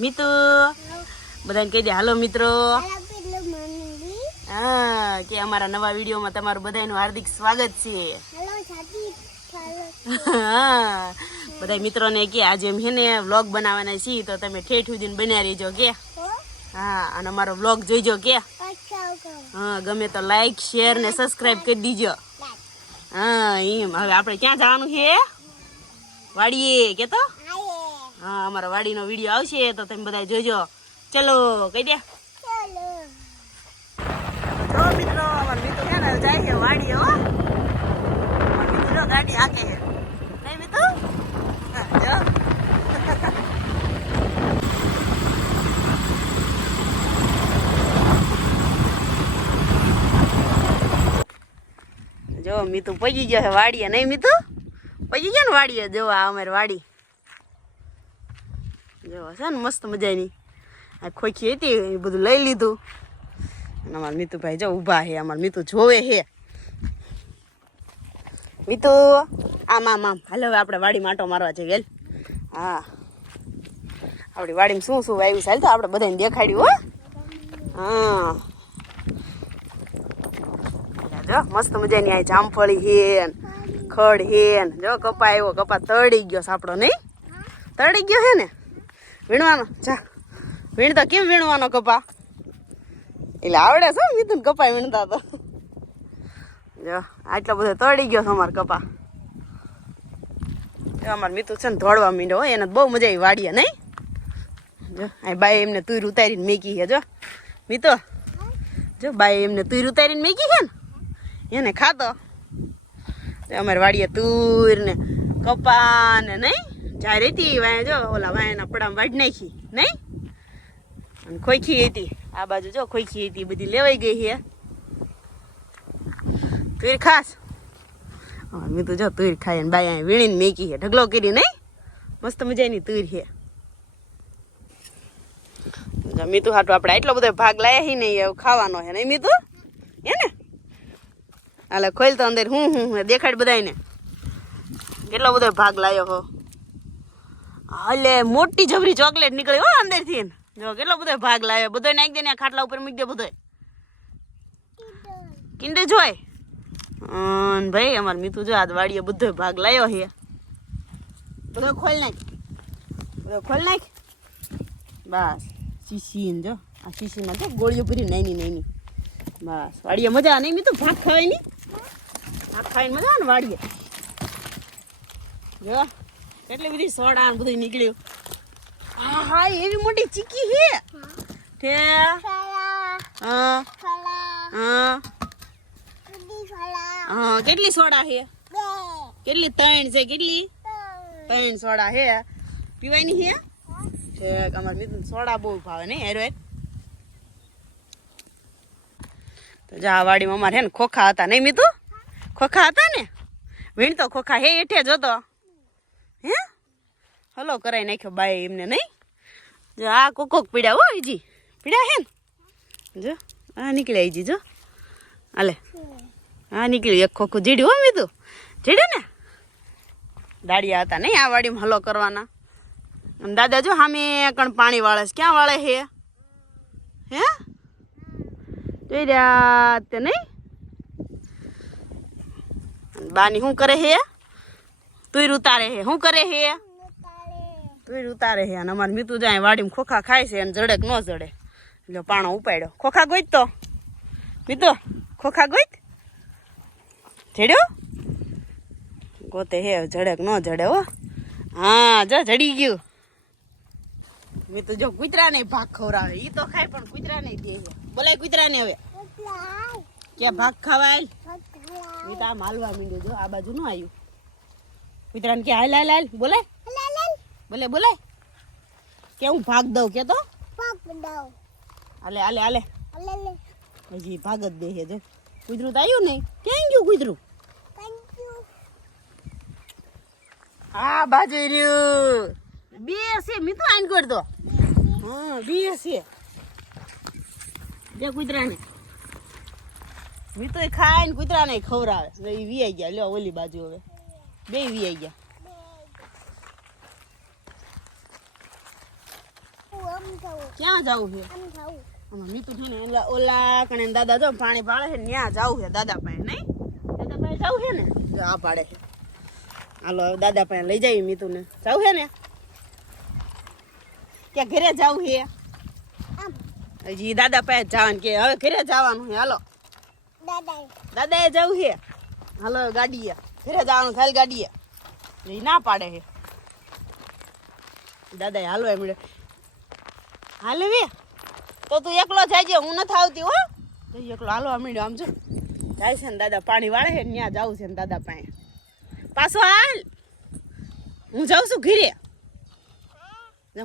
મિતુ બધાને કહી દે હાલો મિત્રો. હા કે અમારા નવા વિડીયોમાં તમારું બધાનું હાર્દિક સ્વાગત છે. હા બધા મિત્રોને કે આજે એમ હે ને વ્લોગ બનાવવાના છીએ તો તમે ઠેઠ સુધીને બન્યા રહીજો કે. હા અને અમારો વ્લોગ જોઈજો કે. હા ગમે તો લાઈક શેર ને સબસ્ક્રાઇબ કરી દીજો. હા એમ હવે આપણે ક્યાં જવાનું છે? વાડીએ કે તો. હા અમારા વાડીનો વિડીયો આવશે તો તમે બધા જોજો. ચલો કહી દે. જો મિત્રો અમારા મિત્રો છે ને જાય છે વાડીએ હો. મિત્રો ગાડી આકે છે નહીં મિત્રો? જો જો મીતુ પગી ગયો છે વાડીએ નહીં મીતુ? પગી ગયો ને વાડીએ. જો આ અમારી વાડી જો છે ને મસ્ત મજાની. આ ખોખી હતી એ બધું લઈ લીધું અને અમારા મીતુભાઈ જો ઊભા છે. અમારા મીતુ જોવે છે. મીતુ આમ આમ આમ હાલ હવે આપણે વાડી માટો મારવા જઈએ. હા આપણી વાડીમાં શું શું વાવ્યું ચાલ તો આપણે બધાને દેખાડ્યું હો. હા જો મસ્ત મજાની આ જામફળી હે ખડ હે જો કપા આવ્યો. કપા તળી ગયો સાપડો નહીં? તળી ગયો હે ને? વીણવાનો જા વીણતા કેમ વીણવાનો કપા? એટલે આવડે છે મિથુન કપા વીણતા તો. જો આટલો બધો તળી ગયો છે અમારો કપા. જો અમારે મિથુ છે ને દોડવા માંડ્યો હોય એને બહુ મજા આવી વાડીએ નહીં? જો આ બાઈ એમને તુર ઉતારીને મેકી છે. જો મિતો જો બાઈ એમને તુર ઉતારીને મેકી છે ને એને ખાતો. અમારે વાડીએ તુર ને કપા ને નહીં જ્યારે હતી વાય જો ઓલા વાયના પડામાં વાઢ નાખી નહીં? અને ખોખી હતી આ બાજુ જો ખોખી હતી બધી લેવાઈ ગઈ છે. તુર ખાસ મેં તો જો તુર ખાઈ ને બાઈ વીણીને મેકી છે ઢગલો કરી નહીં? મસ્ત મજાની તુર છે. મીતુ હાટું આપણે એટલો બધો ભાગ લાયા હી નહીં એવું ખાવાનો છે નહીં મીતુ? હે ને હાલે ખોલ તો અંદર હું દેખાડ બધાને કેટલો બધો ભાગ લાયો હો. હાલે મોટી જબરી ચોકલેટ નીકળી હો અંદર થી. જો કેટલો બધો ભાગ લાવ્યો. બધો નાખી દે ને ખાટલા ઉપર મૂકી દે બધો. કિંડે જોય ભાઈ અમારે મીતુ જો આ વાડીએ બધો ભાગ લાવ્યો છે. બધો ખોલ નાખ બધો ખોલ નાખ બસ. શીશી જો આ શીશીમાં તો ગોળીઓ ભરી નાની નાની. બસ વાડીએ મજા નહીં મીતુ ભાગ ખાવાની? ભાગ ખાઈને મજા ને વાડીએ. જો કેટલી બધી સોડા બધું નીકળ્યું. હા હા એવી મોટી ચીકી હે તે. હા હા હા કેટલી સોડા છે? કેટલી? 3 છે. કેટલી? 3 સોડા હે. પીવાની હે છે? અમારે મિથુન સોડા બહુ ભાવે નહીં હેરો. તો જા વાડીમાં અમારે હે ને ખોખા હતા નહીં મીતુ? ખોખા હતા ને વીણતો ખોખા હે એઠે જોતો હે. હલો કરાઈ નાખ્યો બાય એમને નહીં? જો આ કોક પીડ્યા હો ઈજી પીડ્યા હે ને. જો આ નીકળ્યા ઈજી જો હાલે હા નીકળ્યું એક ખોખું જીડ્યું હો મીતુ? જીડ્યું ને? દાડિયા હતા નહીં આ વાડીમાં હલો કરવાના. અને દાદા જો સામે કણ પાણી વાળે છે. ક્યાં વાળે હે? હે જોઈ રહ્યા તે નહીં? બાની શું કરે હે? તુર ઉતારે હે. શું કરે હે? તુર ઉતારે હે. અને અમારે મીતુ જાય વાડીમાં ખોખા ખાય છે અને જડે કે ન જડે એટલે પાણો ઉપાડ્યો. ખોખા ગોઈત તો મીતુ ખોખા ગોઈત જડ્યો ગોતે હે જડે કે ન જડે હો. હા જો જડી ગયું. મીતુ જો કૂતરા ને ભાગ ખવડાવે ઈ તો ખાય પણ કૂતરા ને દે. બોલાય કૂતરા ને હવે કે ભાગ ખવાય. મીતુ આમ હાલવા માંડ્યો જો આ બાજુ નું આવ્યું. કૂતરા ને કે હાલ હાલ હાલ બોલાય બોલે બોલાય કે હું ભાગ દઉં કે તો હાલે હાલે હાલે હજી ભાગ જ દે છે. જો કૂતરું તો આવ્યું નહીં. ક્યાં ગયું કૂતરું? હા બાજુ રહ્યું. બે છે મીતુ આન કરતો. હા બે છે જે કૂતરાને મીતુ ખાય ને કૂતરાને ખવડાવે. એ વીઆઈ ગયા લ્યો ઓલી બાજુ. હવે બે વીઆઈ ગયા. ક્યાં જવું છે આમાં મીતુ છે ને ઓલા કણે દાદા જો પાણી પાડે છે ત્યાં જવું છે દાદા પાસે નહીં દાદા પાસે જવું છે ને જો આ પાડે છે હાલો હવે દાદા પાસે લઈ જઈએ મીતુને જવું છે ને કે ઘરે જવું છે હજી દાદા પાસે જવાનું કે હવે ઘરે જવાનું છે હાલો દાદાએ જવું છે હાલો ગાડીએ ઘરે જવાનું ખાલી ગાડીએ એ ના પાડે છે દાદાએ હાલો એમ હાલે વે તો તું એકલો જાય હું નથી આવતી હો તો એકલો હાલો અમીડો આમ જો જાય છે ને દાદા પાણી વાળે છે ને ત્યાં જવું છે ને દાદા પાસે પાછો હાલ હું જાઉં છું ઘરે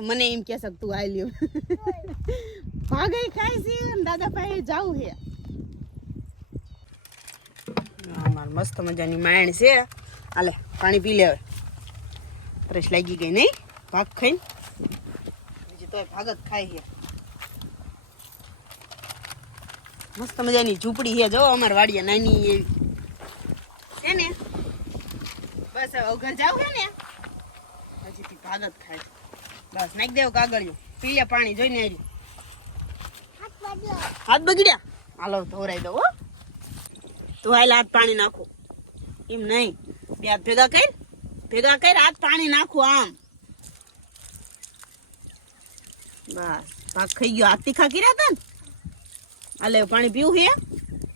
મને એમ કે તું હાલ્યો ભાગે ખાય છે ને દાદા પાસે જવું છે અમાર મસ્ત મજાની માયણ છે હાલે પાણી પી લે હવે ફ્રેશ લાગી ગઈ નહીં ભાગ ખાઈને બીજી તોય ભાગ જ ખાય છે મસ્ત મજાની ઝૂંપડી છે જો અમાર વાડીએ નાની એવી છે ને બસ હવે ઘર જાવ છે ને હજીથી ભાગ જ ખાય બસ નાખી દેવું કાગળિયું પી લે પાણી જોઈને આવી હાથ બગડ્યા હાલો ધોરાઈ દો હો તું હાલ હાથ પાણી નાખો એમ નહીં બે હાથ ભેગા કર હાથ પાણી નાખો આમ બસ ભાગ ખાઈ ગયો હાથ તીખા કર્યા હતા ને હાલે પાણી પીવું છે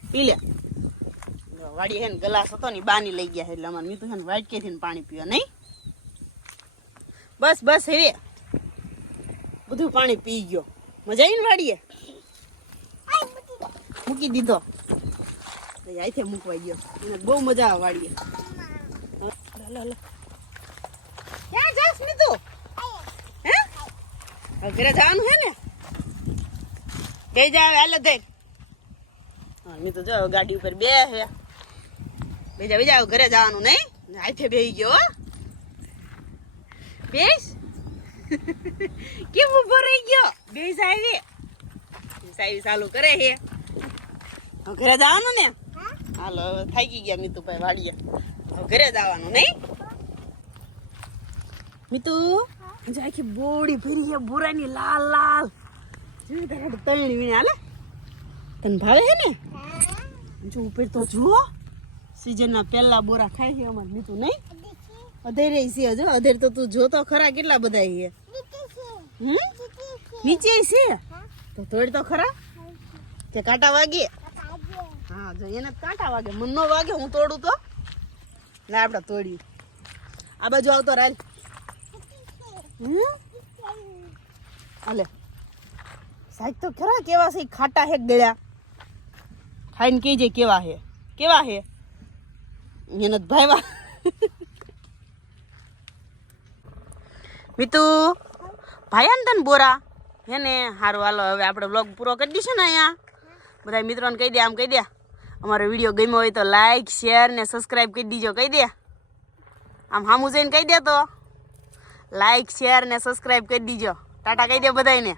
પી લે વાડી હે ને ગ્લાસ હતો ને બાની લઈ ગયા એટલે અમારે મીઠું છે ને વાટકેથી પાણી પીવા નહીં બસ બસ હવે બધું પાણી પી ગયો મજા આવી ને વાડીએ મૂકી દીધો અહીંથી મૂકવા ગયો એને બહુ મજા આવે વાડીએ ક્યાં જાસ મીતુ હે ઘરે જવાનું છે ને બે જાવ હાલ ધર મીતુ જો ગાડી ઉપર બે છે બીજા ઘરે જવાનું નહીં હાથે બેસી ગયો બેસ કેમ ઉભો રહી ગયો બેસ આવી ચાલુ કરે છે ઘરે જવાનું ને હાલો હવે થાકી ગયા મીતુ ભાઈ વાડીએ ઘરે જવાનું નહીં મીતુ આખી બોડી ભરી છે બોરાની લાલ લાલ તણી વીણે હાલે તને ભાવે છે ને જો ઉપર તો જુઓ સીઝન ના પહેલા બોરા ખાય છે અમારે મીતુ નહીં અધેર છે હજો અધેર તો તું જો તો ખરા કેટલા બધા છે નીચે છે તો તોડ તો ખરા કે કાંટા વાગે હા જો એને કાંટા વાગે મન નો વાગે હું તોડું તો લે આપણે તોડ્યું આ બાજુ આવતો રાલ હાલે સાહેબ તો ખરા કેવા છે ખાટા હે ગળ્યા ખાઈને કહેજે કેવા હે એને ભાઈવા મીતુ ભાઈ ને તને બોરા હે ને સારું હાલો હવે આપણે બ્લોગ પૂરો કરી દઈશું ને અહીંયા બધા મિત્રોને કહી દે આમ કહી દે અમારો વિડીયો ગમ્યો હોય તો લાઈક શેર ને સબસ્ક્રાઈબ કરી દીજો કહી દે આમ સામું જઈને કહી દે તો લાઈક શેર ને સબસ્ક્રાઈબ કરી દીજો ટાટા કહી દે બધાને